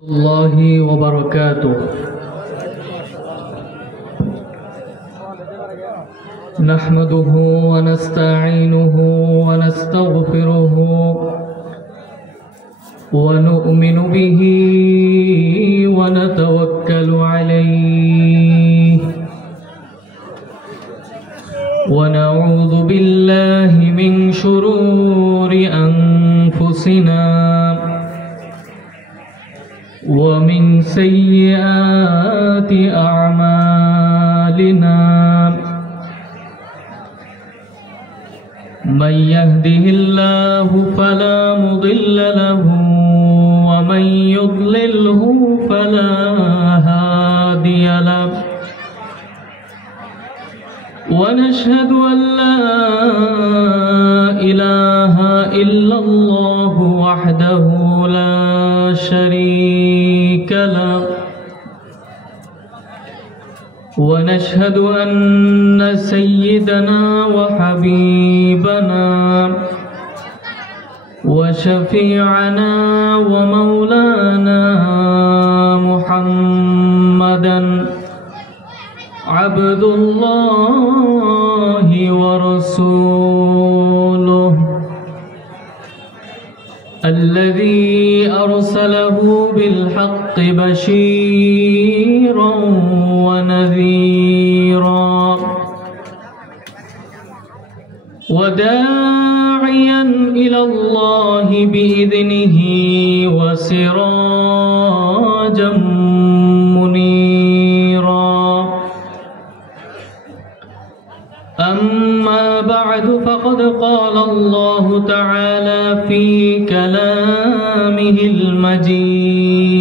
الله وبركاته. نحمده ونستعينه ونستغفره ونؤمن به ونتوكل عليه ونعوذ بالله من شرور أنفسنا ومن سيئات أعمالنا. من يهده الله فلا مضل له ومن يضلله فلا هادي له. ونشهد أن لا إله إلا الله وحده لا شريك له. ونشهد أن سيدنا وحبيبنا وشفيعنا ومولانا محمدا عبد الله ورسوله الذي أرسله بالحق بشيرا ونذيرا وداعيا إلى الله بإذنه وسراجا منيرا. أما بعد فقد قال الله تعالى في كلامه المجيد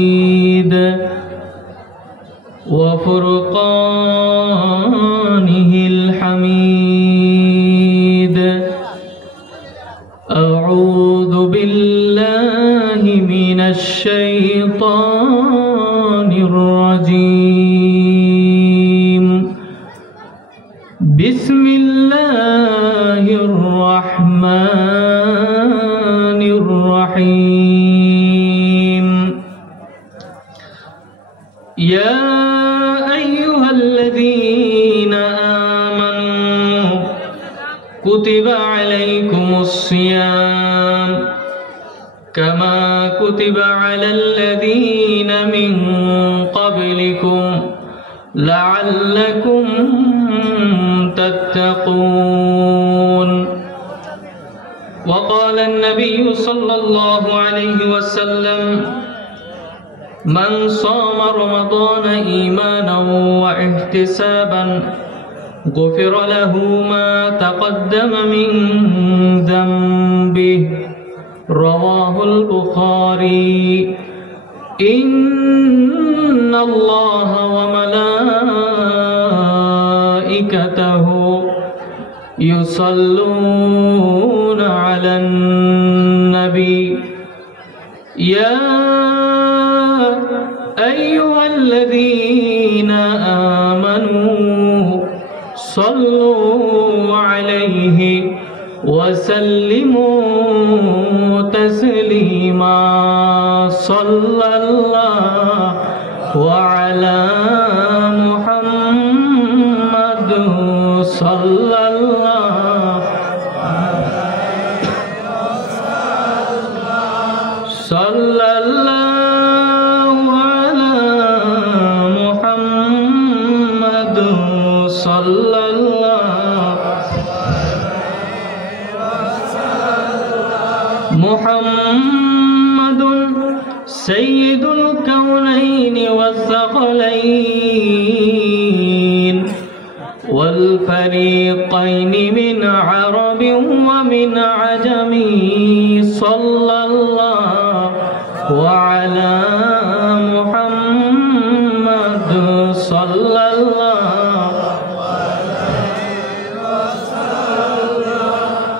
وفرقانه الحميد. أعوذ بالله من الشيطان الرجيم. بسم الله الرحمن الرحيم. يا أيها الذين آمنوا كتب عليكم الصيام كما كتب على الذين من قبلكم لعلكم تتقون. وقال النبي صلى الله عليه وسلم من صام رمضان إيمانا واحتسابا غفر له ما تقدم من ذنبه. رواه البخاري. إن الله وملائكته يصلون على النبي يا أيها الذين آمنوا صلوا عليه وسلموا تسليما. صلى الله على محمد صلى الله صلى الله على محمد صلى الله محمد سيد الكونين والثقلين والفريقين من عرب ومن عجم. صلى الله وعلى محمد صلى الله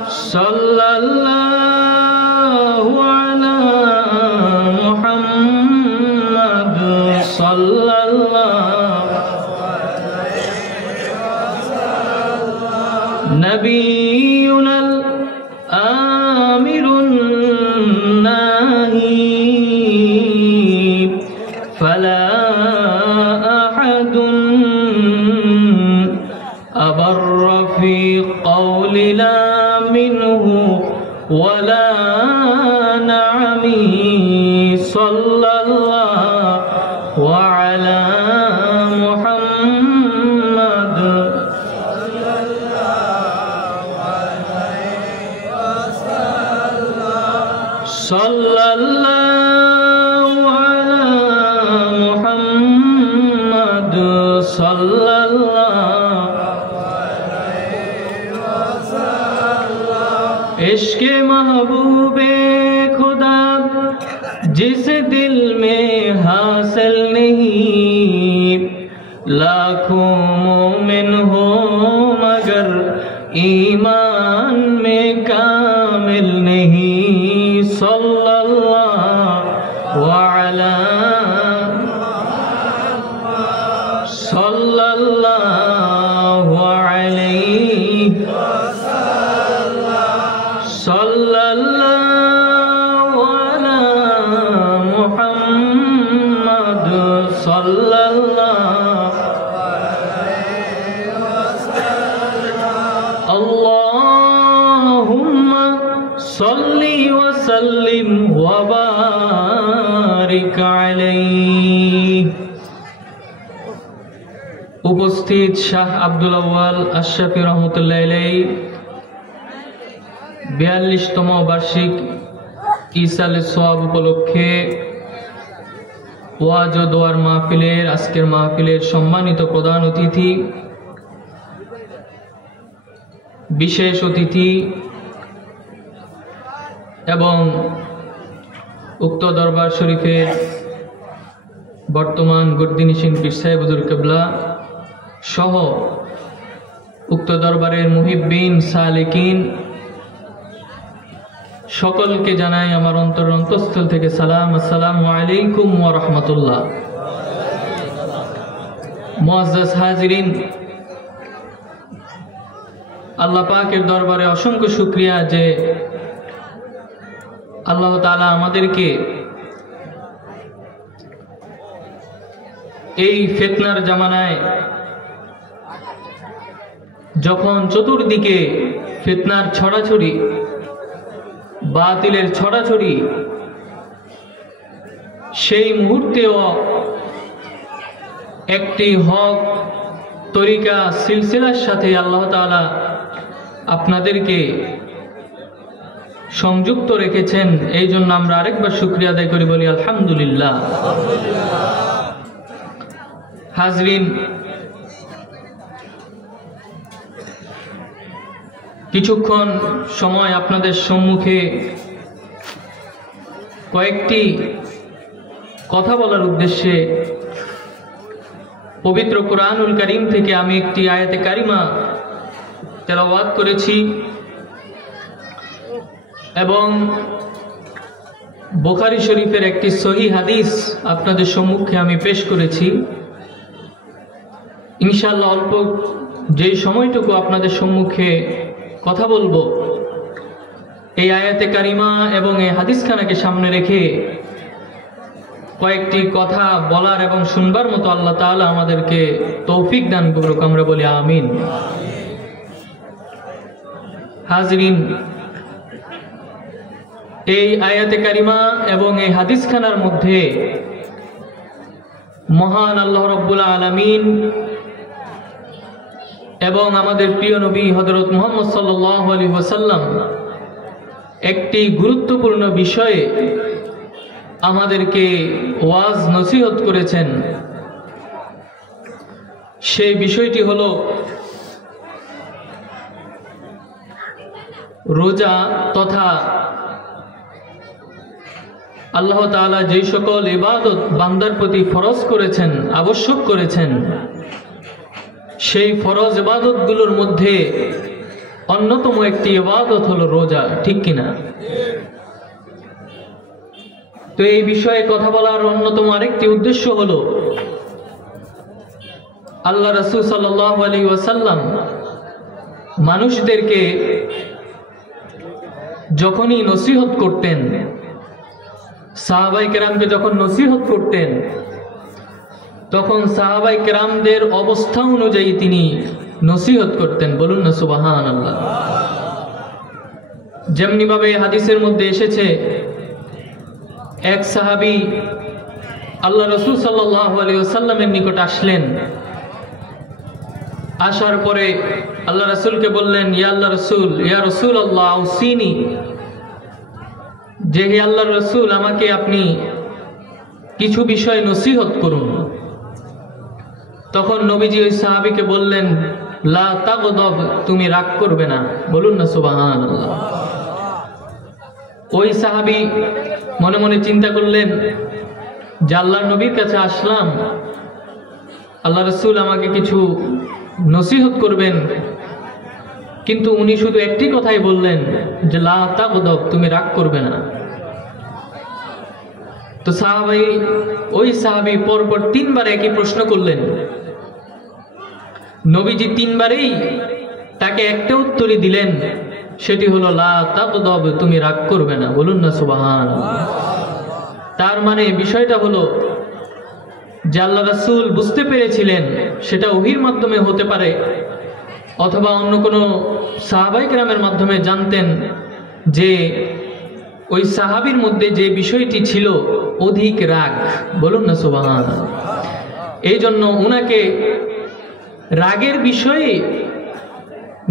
صلى الله على محمد صلى الله. نبينا الآمر الناهي فلا أحد أبر في قول لا منه ولا نعمي صلى الله على محمد صلى الله على محمد صلى الله इश्क़ महबूबे खुदा जिस दिल में हासिल नहीं, लाखों मोमिन हो मगर ईमान में कामिल नहीं। सल्लल्लाहु अलैहि सल्लल्लाहु अलैहि सल्लल्लाहु अला मुहम्मद सल्लल्लाहु अलैहि वसल्लम। अल्लाहुम्मा सल्ली व सल्लिम व बारिक अलैहि। उपस्थित शाह আব্দুল আউয়াল আশরাফি রহমতুল্লাহ আলাইহি 42তম বার্ষিক ইসালে সওয়াব উপলক্ষে ওয়াজ ও দোয়ার মাহফিলের আজকের মাহফিলের সম্মানিত প্রধান অতিথি, বিশেষ অতিথি এবং উক্ত দরবার শরীফের বর্তমান গদ্দিনিশীন পীর সাহেব হুজুর কিবলা সহ উক্ত দরবারের মুহিব্বিন সালিকিন সকলকে জানাই আমার অন্তঃস্থল থেকে সালাম। আসসালামু আলাইকুম ওয়া রাহমাতুল্লাহ। মুআজ্জাজ হাজিরিন, আল্লাহ পাকের দরবারে অসংখ্য শুকরিয়া যে আল্লাহ তাআলা আমাদেরকে এই ফিতনার জামানায়, যখন চতুর্দিকে ফিতনার ছড়াছড়ি, বাতিলের ছড়াছড়ি, সেই মুহূর্তেও একটি হক তরিকা সিলসিলার সাথে আল্লাহ তাআলা আপনাদেরকে সংযুক্ত রেখেছেন। এই জন্য আমরা আরেকবার শুকরিয়া আদায় করি, বলি আলহামদুলিল্লাহ। হাজরিন, কিছুক্ষণ সময় আপনাদের সম্মুখে কয়েকটি কথা বলার উদ্দেশ্যে পবিত্র কুরআনুল কারীম থেকে আমি একটি আয়াতে কারিমা তেলাওয়াত করেছি এবং বুখারী শরীফের একটি সহিহ হাদিস আপনাদের সম্মুখে আমি পেশ করেছি। ইনশাআল্লাহ অল্প যেই সময়টুকু আপনাদের সম্মুখে কথা বলবো, এই আয়াতে কারিমা এবং এই হাদিসখানাকে সামনে রেখে কয়েকটি কথা বলার এবং শুনবার মতো আল্লাহ তাআলা আমাদেরকে তৌফিক দান করুক, আমরা বলি আমিন। হাজরিন, এই আয়াতে কারিমা এবং এই হাদিসখানার মধ্যে মহান আল্লাহ রাব্বুল আলামিন এবং আমাদের প্রিয় নবী হযরত মুহাম্মদ সাল্লাল্লাহু আলাইহি ওয়াসাল্লাম একটি গুরুত্বপূর্ণ বিষয়ে আমাদেরকে ওয়াজ নসিহত করেছেন। সেই বিষয়টি হলো রোজা তথা আল্লাহ তাআলা যেই সকল ইবাদত বান্দার প্রতি ফরজ করেছেন, আবশ্যক করেছেন, সেই ফরজ ইবাদতগুলোর মধ্যে অন্যতম একটি ইবাদত হলো রোজা, ঠিক কিনা? তো এই বিষয়ে কথা বলার অন্যতম আরেকটি উদ্দেশ্য হলো আল্লাহ রাসূল সাল্লাল্লাহু আলাইহি ওয়াসাল্লাম মানুষদেরকে যখনই নসিহত করতেন, সাহাবায়ে কেরামকে যখন নসিহত করতেন, তখন সাহাবাই কেরামদের অবস্থা অনুযায়ী তিনি নসিহত করতেন। বলুন না সুবহানাল্লাহ। যেমনি ভাবে হাদিসের মধ্যে এসেছে, এক সাহাবী আল্লাহ রাসূল সাল্লাল্লাহু আলাইহি ওয়াসাল্লামের নিকট আসলেন। আসার পরে আল্লাহ রাসূলকে বললেন, ইয়া আল্লাহ রাসূল, ইয়া রাসূলুল্লাহ আউসিনি, যে হে আল্লাহর রাসূল, আমাকে আপনি কিছু বিষয় নসিহত করুন। তখন নবীজি ওই সাহাবীকে বললেন, লা তাগদাব, তুমি রাগ করবে না। বলুন না সুবহানাল্লাহ। ওই সাহাবী মনে মনে চিন্তা করলেন যে আল্লাহর নবীর কাছে আসলাম, আল্লাহ রাসূল আমাকে কিছু নসিহত করবেন, কিন্তু উনি শুধু একটি কথাই বললেন যে লা তাগদাব, তুমি রাগ করবে না। তো ওই সাহাবী পরপর 3 বার একই প্রশ্ন করলেন। নবীজি 3 বারেই তাকে একটা উত্তরই দিলেন, সেটি হলো লা তাগদাব, তুমি রাগ করবে না। বলুন না সুবহানাল্লাহ। তার মানে বিষয়টা হলো যে আল্লাহ রাসূল বুঝতে পেরেছিলেন, সেটা ওহীর মাধ্যমে হতে পারে অথবা অন্য কোনো সাহাবায়ে কেরামের মাধ্যমে জানতেন যে ওই সাহাবীর মধ্যে যে বিষয়টি ছিল অধিক রাগ। বলুন না সুবহানাল্লাহ। এই জন্য উনাকে রাগের বিষয়ে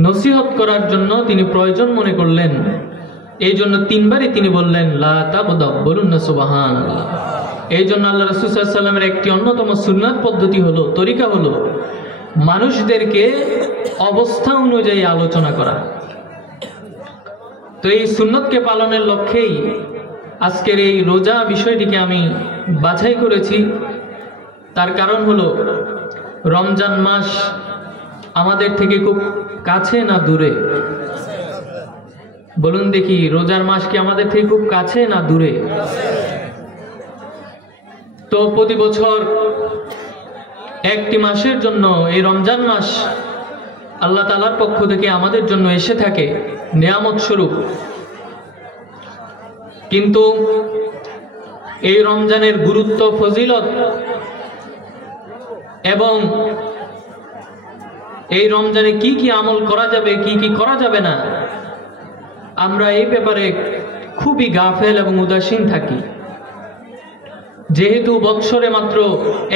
নসিহত করার জন্য তিনি প্রয়োজন মনে করলেন। এই জন্য 3 বারই তিনি বললেন লা তাগদাব। বলুন না সুবহানাল্লাহ। এই জন্য আল্লাহ রাসূল সাল্লাল্লাহু আলাইহি ওয়াসাল্লামের একটি অন্যতম সুন্নাত পদ্ধতি হলো, তরিকা হলো মানুষদেরকে অবস্থা অনুযায়ী আলোচনা করা। তো এই সুন্নতকে পালনের লক্ষ্যেই আজকের এই রোজা বিষয়টিকে আমি বাছাই করেছি। তার কারণ হলো রমজান মাস আমাদের থেকে খুব কাছে না দূরে? বলুন দেখি, রোজার মাস কি আমাদের থেকে খুব কাছে না দূরে? তো প্রতি বছর একটি মাসের জন্য এই রমজান মাস আল্লাহ তাআলার পক্ষ থেকে আমাদের জন্য এসে থাকে নিয়ামত স্বরূপ। কিন্তু এই রমজানের গুরুত্ব, ফজিলত এবং এই রমজানে কি কি আমল করা যাবে, কি কি করা যাবে না, আমরা এই ব্যাপারে খুবই গাফেল এবং উদাসীন থাকি। যেহেতু বৎসরে মাত্র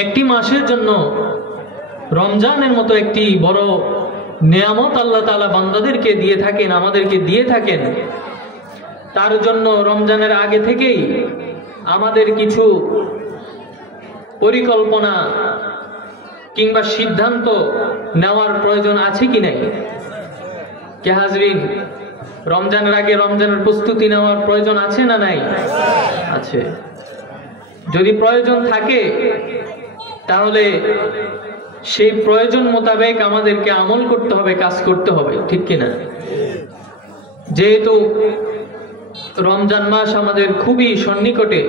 একটি মাসের জন্য রমজানের মতো একটি বড় নিয়ামত আল্লাহ তাআলা বান্দাদেরকে দিয়ে থাকেন, আমাদেরকে দিয়ে থাকেন, তার জন্য রমজানের আগে থেকেই আমাদের কিছু পরিকল্পনা কিংবা সিদ্ধান্ত নেওয়ার প্রয়োজন আছে কি নাই? কে হাজরিন, রমজানের আগে রমজানের প্রস্তুতি নেওয়ার প্রয়োজন আছে না নাই? আছে। যদি প্রয়োজন থাকে তাহলে সেই প্রয়োজন মোতাবেক আমাদেরকে আমল করতে হবে, কাজ করতে হবে, ঠিক কিনা? যেহেতু রমজান মাস আমাদের খুবই সন্নিকটে,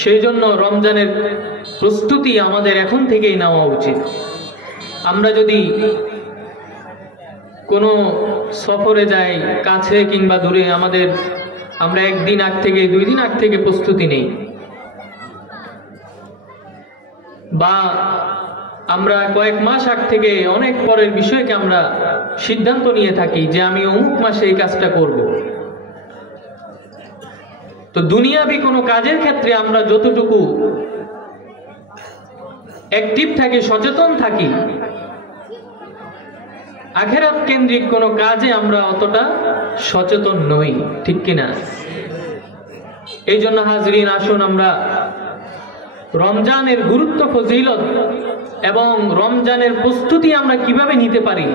সেই জন্য রমজানের প্রস্তুতি আমাদের এখন থেকেই নেওয়া উচিত। আমরা যদি কোনো সফরে যাই, কাছে কিংবা দূরে, আমরা 1 দিন আগ থেকে 2 দিন আগ থেকে প্রস্তুতি নেই, বা আমরা কয়েক মাস আগ থেকে অনেক পরের বিষয়কে আমরা সিদ্ধান্ত নিয়ে থাকি যে আমি অমুক মাসে এই কাজটা করব। তো দুনিয়াবি কোনো কাজের ক্ষেত্রে আমরা যতটুকু অ্যাক্টিভ থাকি, সচেতন থাকি, আখিরাত কেন্দ্রিক কোনো কাজে আমরা অতটা সচেতন নই, ঠিক কিনা? এই জন্য হাজরিন, আসুন আমরা রমজানের গুরুত্ব, ফজিলত এবং রমজানের প্রস্তুতি আমরা কিভাবে নিতে পারি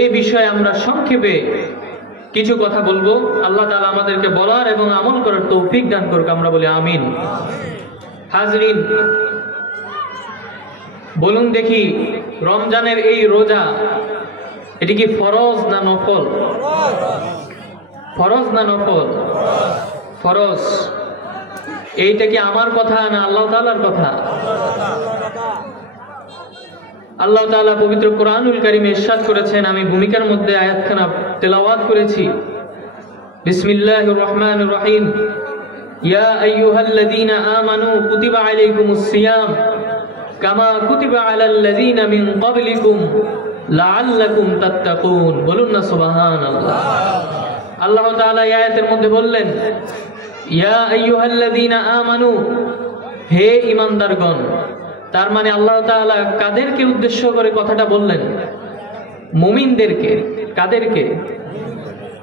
এই বিষয়ে আমরা সংক্ষেপে কিছু কথা বলবো। আল্লাহ তাআলা আমাদেরকে বলার এবং আমল করার তৌফিক দান করুক। আমরা বলি আমিন। হাজরিন, বলুন দেখি, রমজানের এই রোজা, এটি কি ফরজ না নফল? ফরজ না নফল? ফরজ। এইটা কি আমার কথা না আল্লাহ তাআলার কথা? আল্লাহ তাআলা পবিত্র কোরআনুল কারীমে ইরশাদ করেছেন, আমি ভূমিকার মধ্যে আয়াতখানা তেলাওয়াত করেছি। বিসমিল্লাহির রহমানির রহিম। ইয়া আইয়ুহাল্লাযীনা আমানু কুতিবা আলাইকুমুস সিয়াম কামা কুতিবা আলাল্লাযীনা মিন ক্বাবলিকুম লাআল্লাকুম তাত্তাকুন। বলুন না সুবহানাল্লাহ। আল্লাহ তাআলা এই আয়াতের মধ্যে বললেন, ইয়া আইয়ুহাল্লাযীনা আমানু, হে ঈমানদারগণ। তার মানে আল্লাহ তাআলা কাদেরকে উদ্দেশ্য করে কথাটা বললেন? মুমিনদেরকে। কাদেরকে?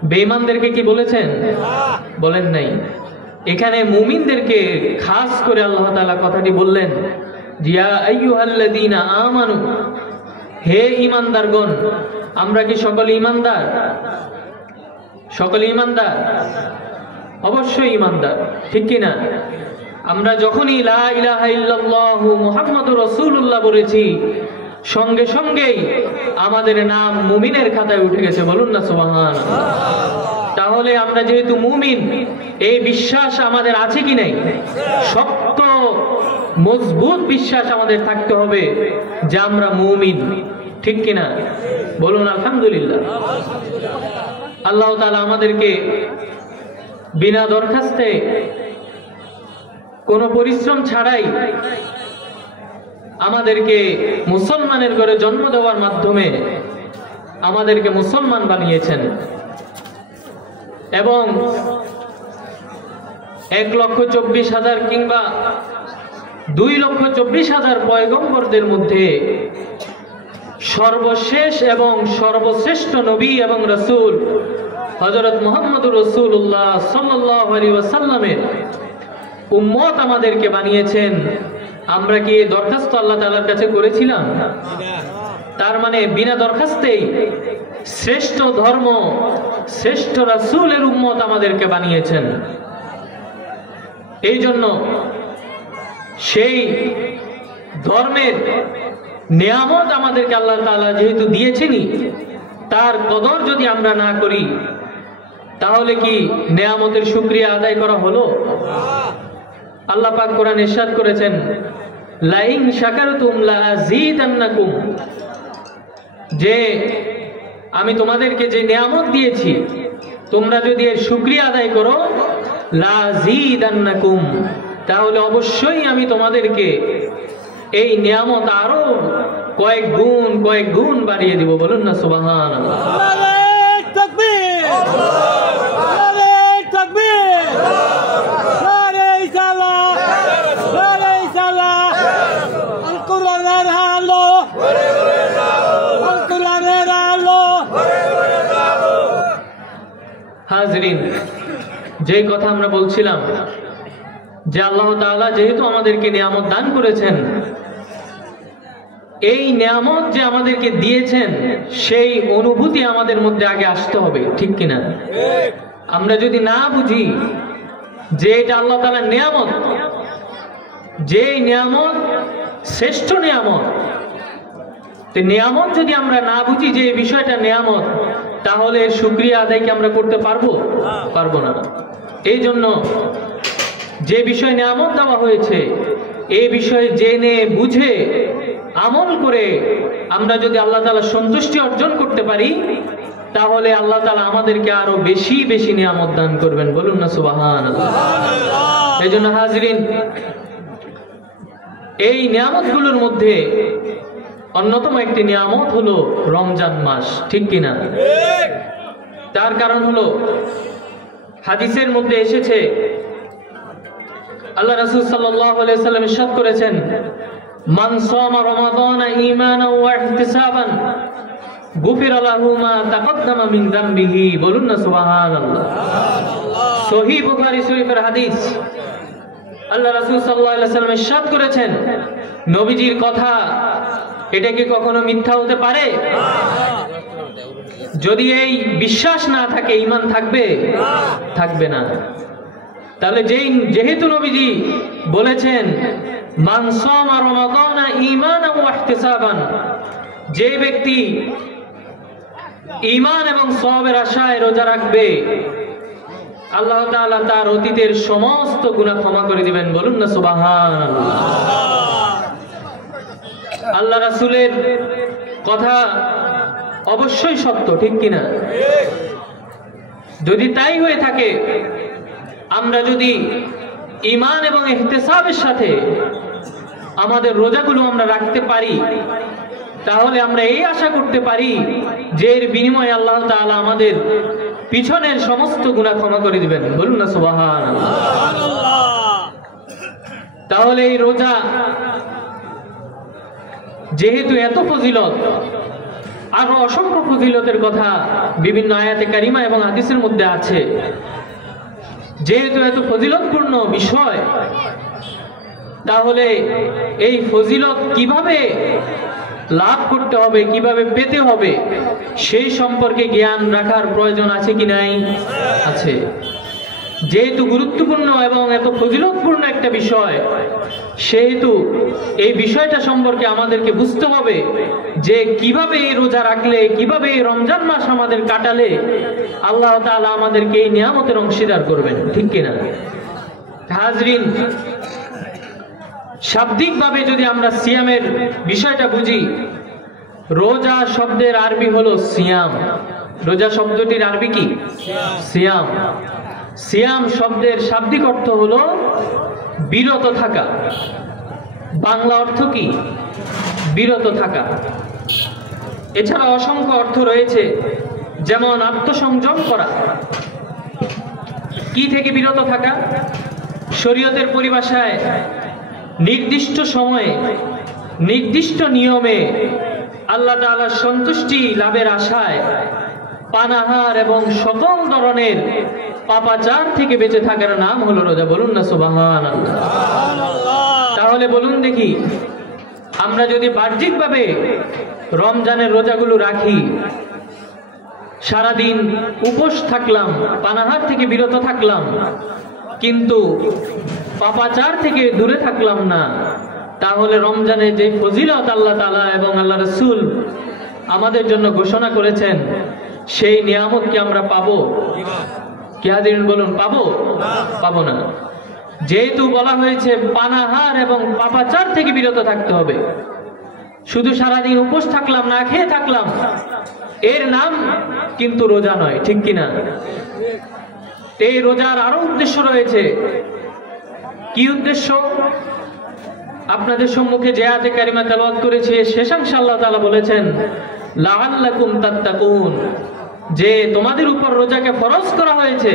বেঈমানদেরকে কি বলেছেন? বলেন নাই। এখানে মুমিনদেরকে খাস করে আল্লাহ তাআলা কথাটি বললেন, ইয়া আইয়ুহাল্লাযীনা আমানু, হে ঈমানদারগণ। আমরা কি সকলে ঈমানদার? সকলে ঈমানদার? অবশ্যই ঈমানদার, ঠিক কি না? আমরা যখনই লা ইলাহা ইল্লাল্লাহু মুহাম্মাদুর রাসূলুল্লাহ বলেছি, সঙ্গে সঙ্গেই আমাদের নাম মুমিনের খাতায় উঠে গেছে। বলুন না সুবহানাল্লাহ। তাহলে আমরা যেহেতু মুমিন, এই বিশ্বাস আমাদের আছে কি নাই? শক্ত মজবুত বিশ্বাস আমাদের থাকতে হবে যে আমরা মুমিন, ঠিক কিনা? বলুন আলহামদুলিল্লাহ। আল্লাহ তাআলা আমাদেরকে বিনা দরখাস্তে, কোনো পরিশ্রম ছাড়াই আমাদেরকে মুসলমানের ঘরে জন্ম দেওয়ার মাধ্যমে আমাদেরকে মুসলমান বানিয়েছেন এবং 1,24,000 কিংবা 2,24,000 পয়গম্বরদের মধ্যে সর্বশেষ এবং সর্বশ্রেষ্ঠ নবী এবং রাসূল হযরত মুহাম্মদুর রাসূলুল্লাহ সাল্লাল্লাহু আলাইহি ওয়াসাল্লামের উম্মত আমাদেরকে বানিয়েছেন। আমরা কি দরখাস্ত আল্লাহ তাআলার কাছে করেছিলাম? তার মানে বিনা দরখাস্তেই শ্রেষ্ঠ ধর্ম, শ্রেষ্ঠ রাসূলের উম্মত আমাদেরকে বানিয়েছেন। এই জন্য সেই ধর্মের নিয়ামত আমাদেরকে আল্লাহ তাআলা যেহেতু দিয়েছেনই, তার কদর যদি আমরা না করি, তাহলে কি নিয়ামতের শুকরিয়া আদায় করা হলো? আল্লাহ পাক কোরআনে ইরশাদ করেছেন, লাইন শাকারতুম লাযীদান্নাকুম, যে আমি তোমাদেরকে যে নিয়ামত দিয়েছি, তোমরা যদি এর শুকরিয়া আদায় করো, লাযীদান্নাকুম, তাহলে অবশ্যই আমি তোমাদেরকে এই নিয়ামত আরো কয়েক গুণ বাড়িয়ে দিব। বলুন না সুবহানাল্লাহ। নারে তাকবীর, নারে তাকবীর, নারে সালাহ, নারে সালাহ। আল কোরআনের আলো, আল কোরআনের আলো। হাজরিন, যে কথা আমরা বলছিলাম যে আল্লাহ তাআলা যেহেতু আমাদেরকে নিয়ামত দান করেছেন, এই নিয়ামত যে আমাদেরকে দিয়েছেন সেই অনুভূতি আমাদের মধ্যে আগে আসতে হবে, ঠিক কিনা? আমরা যদি না বুঝি যে এটা আল্লাহ তাআলার নিয়ামত, যে নিয়ামত শ্রেষ্ঠ নিয়ামত, তো নিয়ামত যদি আমরা না বুঝি যে এই বিষয়টা নিয়ামত, তাহলে শুকরিয়া আদায় কি আমরা করতে পারবো? পারবো না। এই জন্য যে বিষয় নিয়ামত দেওয়া হয়েছে, এই বিষয়ে জেনে বুঝে আমল করে আমরা যদি আল্লাহ তাআলা সন্তুষ্টি অর্জন করতে পারি, তাহলে আল্লাহ তাআলা আমাদেরকে আরো বেশি বেশি নিয়ামত দান করবেন। বলুন না সুবহানাল্লাহ। এই জন্য হাজরিন, এই নিয়ামতগুলোর মধ্যে অন্যতম একটি নিয়ামত হলো রমজান মাস, ঠিক কিনা? তার কারণ হলো হাদিসের মধ্যে এসেছে, আল্লাহ রাসূল সাল্লাল্লাহু আলাইহি ওয়াসাল্লাম ইরশাদ করেছেন, মান সামা রমাদানা ঈমানান ওয়া ইহতিসাবান গুফিরা লাহু মা তাকদ্দামা মিন যামবিহি। বলুন না সুবহানাল্লাহ। সহিহ বুখারী শরীফের হাদিস। আল্লাহ রাসূল সাল্লাল্লাহু আলাইহি ওয়াসাল্লাম ইরশাদ করেছেন, নবীজির কথা এটা কি কখনো মিথ্যা হতে পারে? যদি এই বিশ্বাস না থাকে, ঈমান থাকবে? থাকবে না। তাহলে যেহেতু নবীজি বলেছেন মান সামা রমাদানা ঈমানান ওয়া ইহতিসাবান, যে ব্যক্তি ঈমান এবং সওয়াবের আশায় রোজা রাখবে, আল্লাহ তাআলা তার অতীতের সমস্ত গুনাহ ক্ষমা করে দিবেন। বলুন না সুবহানাল্লাহ। আল্লাহ রাসূলের কথা অবশ্যই সত্য, ঠিক কিনা? যদি তাই হয়ে থাকে, আমরা যদি ঈমান এবং ইহতিসাবের সাথে আমাদের রোজাগুলো আমরা রাখতে পারি, তাহলে আমরা এই আশা করতে পারি যে এর বিনিময়ে আল্লাহ তাআলা আমাদের পিছনের সমস্ত গুনাহ ক্ষমা করে দিবেন। বলুন না সুবহানাল্লাহ। তাহলে এই রোজা যেহেতু এত ফজিলত, আরো অসংখ্য ফজিলতের কথা বিভিন্ন আয়াতে কারিমা এবং হাদিসের মধ্যে আছে, যেহেতু এত ফজিলতপূর্ণ বিষয়, তাহলে এই ফজিলত কিভাবে লাভ করতে হবে, কিভাবে পেতে হবে, সেই সম্পর্কে জ্ঞান রাখার প্রয়োজন আছে কি নাই? আছে। যেহেতু গুরুত্বপূর্ণ এবং এত ফজিলতপূর্ণ একটা বিষয়, সেহেতু এই বিষয়টা সম্পর্কে আমাদেরকে বুঝতে হবে যে কিভাবে এই রোজা রাখলে, কিভাবে এই রমজান মাস আমাদের কাটালে আল্লাহ তাআলা আমাদেরকে এই নিয়ামতের অংশীদার করবেন, ঠিক কিনা? হাজরিন, শাব্দিকভাবে যদি আমরা সিয়ামের বিষয়টা বুঝি, রোজা শব্দের আরবি হলো সিয়াম। রোজা শব্দটির আরবি কি? সিয়াম। সিয়াম শব্দের শাব্দিক অর্থ হলো বিরত থাকা। বাংলা অর্থ কি? বিরত থাকা। এছাড়া অসংখ্য অর্থ রয়েছে, যেমন আত্মসংযম করা। কি থেকে বিরত থাকা? শরীয়তের পরিভাষায় নির্দিষ্ট সময়ে, নির্দিষ্ট নিয়মে আল্লাহ তাআলার সন্তুষ্টি লাভের আশায় পানাহার এবং সকল ধরনের পাপাচার থেকে বেঁচে থাকার নাম হলো রোজা। বলুন না সুবহানাল্লাহ। তাহলে বলুন দেখি, আমরা যদি বাহ্যিকভাবে রমজানের রোজাগুলো রাখি, সারাদিন উপোস থাকলাম, পানাহার থেকে বিরত থাকলাম, কিন্তু পাপাচার থেকে দূরে থাকলাম না, তাহলে রমজানের যে ফজিলত আল্লাহ তাআলা এবং আল্লাহ রাসূল আমাদের জন্য ঘোষণা করেছেন, সেই নিয়ামত কি আমরা পাবো? কি হাজিরিন বলুন, পাবো? পাবো না। যেহেতু বলা হয়েছে পানাহার এবং পাপাচার থেকে বিরত থাকতে হবে, শুধু সারাদিন উপোস থাকলাম, না খেয়ে থাকলাম, এর নাম কিন্তু রোজা নয়, ঠিক কিনা? এই রোজার আরো উদ্দেশ্য রয়েছে। কি উদ্দেশ্য? আপনাদের সম্মুখে যে আয়াতে কারিমা তেলাওয়াত করেছি, শেষাংশে আল্লাহ তাআলা বলেছেন লাআল্লাকুম তাত্তাকুন, যে তোমাদের উপর রোজাকে ফরজ করা হয়েছে,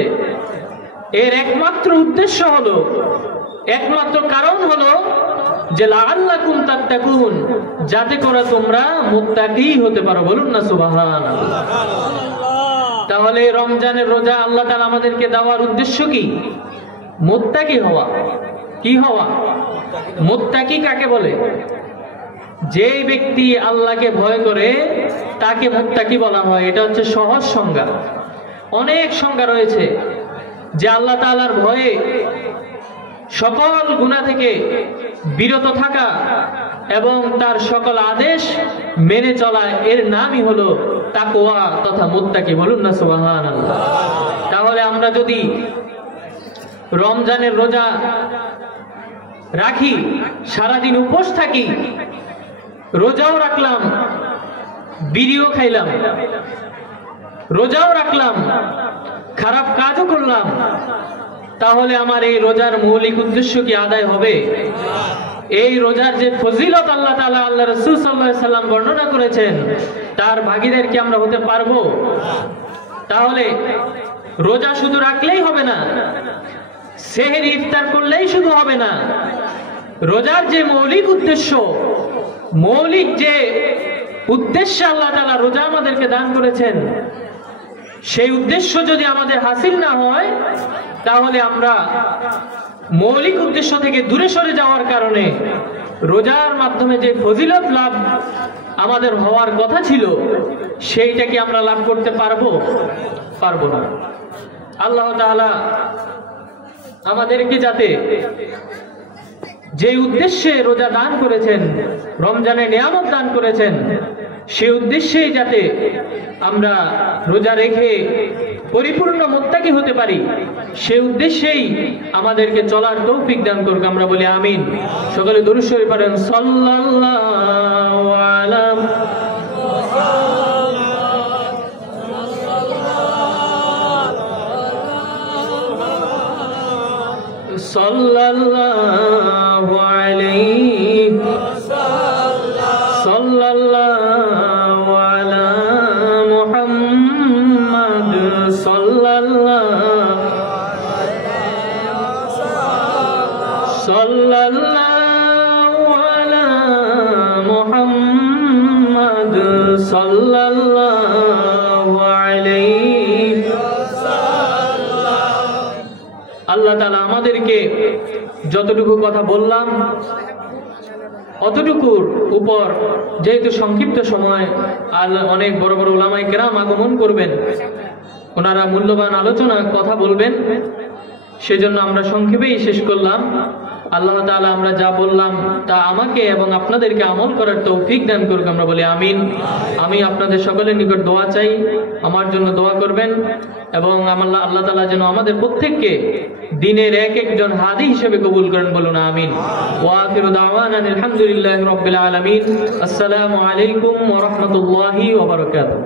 এর একমাত্র উদ্দেশ্য হলো, একমাত্র কারণ হলো যে লাআল্লাকুম তাত্তাকুন, যাতে করে তোমরা মুত্তাকি হতে পারো। বলুন না সুবহানাল্লাহ। তাহলে রমজানের রোজা আল্লাহ তাআলা আমাদেরকে দেওয়ার উদ্দেশ্য কি? মুত্তাকি হওয়া। কি হওয়া? মুত্তাকি কাকে বলে? যে ব্যক্তি আল্লাহকে ভয় করে তাকে মুত্তাকি বলা হয়। এটা হচ্ছে সহজ সংজ্ঞা। অনেক সংজ্ঞা রয়েছে। যে আল্লাহ তাআলার ভয়ে সকল গুনাহ থেকে বিরত থাকা এবং তার সকল আদেশ মেনে চলা, এর নামই হলো তাকওয়া তথা মুত্তাকি। বলুন না সুবহানাল্লাহ। তাহলে আমরা যদি রমজানের রোজা রাখি, সারাদিন উপোস থাকি, রোজাও রাখলাম, বিড়িও খাইলাম, রোজাও রাখলাম, খারাপ কাজও করলাম, তাহলে আমার এই রোজার মৌলিক উদ্দেশ্য কি আদায় হবে? এই রোজার যে ফজিলত আল্লাহ তাআলা, আল্লাহ রাসূল সাল্লাল্লাহু আলাইহি সাল্লাম বর্ণনা করেছেন, তার ভাগীদার কি আমরা হতে পারবো? তাহলে রোজা শুধু রাখলেই হবে না, সেহরি ইফতার করলেই শুধু হবে না। রোজার যে মৌলিক উদ্দেশ্য, মৌলিক যে উদ্দেশ্যে আল্লাহ তাআলা রোজা আমাদেরকে দান করেছেন, সেই উদ্দেশ্য যদি আমাদের হাসিল না হয়, তাহলে আমরা মৌলিক উদ্দেশ্য থেকে দূরে সরে যাওয়ার কারণে রোজার মাধ্যমে যে ফজিলত লাভ আমাদের হওয়ার কথা ছিল, সেইটা কি আমরা লাভ করতে পারবো? পারবো না। আল্লাহ তাআলা আমাদেরকে যাতে যে উদ্দেশ্যে রোজা দান করেছেন, রমজানের নিয়ামত দান করেছেন, সেই উদ্দেশ্যেই যাতে আমরা রোজা রেখে পরিপূর্ণ মুত্তাকি হতে পারি, সেই উদ্দেশ্যেই আমাদেরকে চলার তৌফিক দান করুক। আমরা বলি আমিন। সকলে দুরূদ শরীফ পড়েন, সাল্লাল্লাহু আলাইহি সাল্লাল্লাহু আলাইহি সাল্লাল্লাহু আলা মুহাম্মাদ সাল্লাল্লাহু আলা মুহাম্মাদ সাল্লাল্লাহু আলাইহি। আল্লাহ তাআলা আমাদেরকে যতটুকু কথা বললাম অতটুকুর উপর, যেহেতু সংক্ষিপ্ত সময় আর অনেক বড় বড় উলামায়ে কেরাম আগমন করবেন, ওনারা মূল্যবান আলোচনা কথা বলবেন, সেজন্য আমরা সংক্ষেপেই শেষ করলাম। আল্লাহ তাআলা আমরা যা বললাম তা আমাকে এবং আপনাদেরকে আমল করার তৌফিক দান করুক, আমরা বলি আমিন। আমি আপনাদের সকলের নিকট দোয়া চাই, আমার জন্য দোয়া করবেন এবং আল্লাহ তাআলা যেন আমাদের প্রত্যেককে দিনের এক একজন হাদি হিসেবে কবুল করেন, বলুন আমিন। ওয়া আখিরু দাওয়ানা আলহামদুলিল্লাহি রাব্বিল আলামিন। আসসালামু আলাইকুম ওয়া রাহমাতুল্লাহি ওয়া বারাকাতুহু।